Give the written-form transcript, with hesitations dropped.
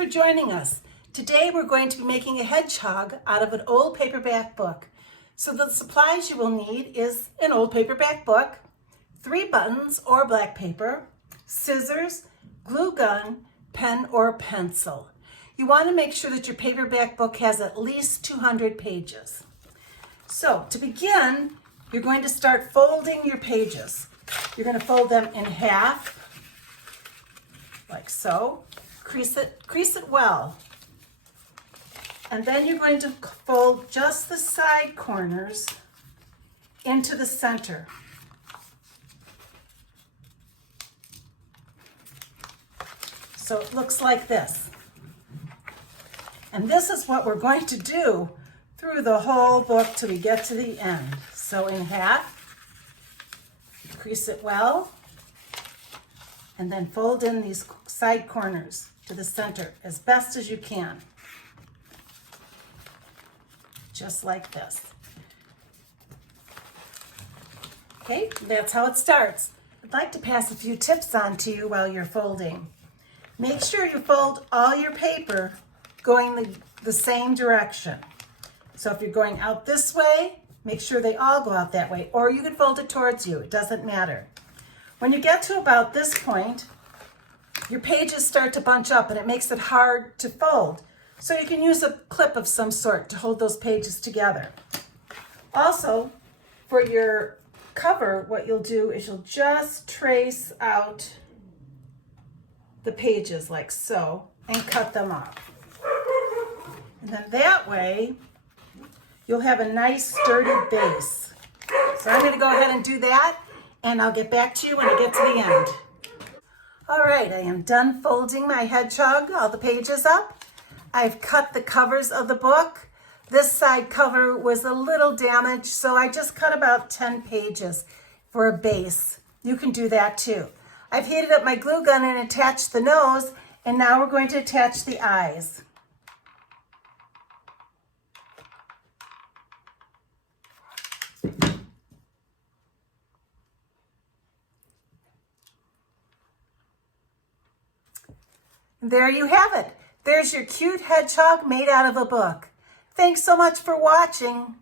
for joining us. Today we're going to be making a hedgehog out of an old paperback book. So the supplies you will need is an old paperback book, 3 buttons or black paper, scissors, glue gun, pen or pencil. You want to make sure that your paperback book has at least 200 pages. So to begin, you're going to start folding your pages. You're going to fold them in half, like so. Crease it well. And then you're going to fold just the side corners into the center. So it looks like this. And this is what we're going to do through the whole book till we get to the end. So in half, crease it well, and then fold in these side corners to the center as best as you can. Just like this. Okay, that's how it starts. I'd like to pass a few tips on to you while you're folding. Make sure you fold all your paper going the same direction. So if you're going out this way, make sure they all go out that way, or you can fold it towards you, it doesn't matter. When you get to about this point, your pages start to bunch up and it makes it hard to fold. So you can use a clip of some sort to hold those pages together. Also, for your cover, what you'll do is you'll just trace out the pages like so and cut them off. And then that way, you'll have a nice sturdy base. So I'm going to go ahead and do that, and I'll get back to you when I get to the end. All right, I am done folding my hedgehog, all the pages up. I've cut the covers of the book. This side cover was a little damaged, so I just cut about 10 pages for a base. You can do that too. I've heated up my glue gun and attached the nose, and now we're going to attach the eyes. There you have it. There's your cute hedgehog made out of a book. Thanks so much for watching.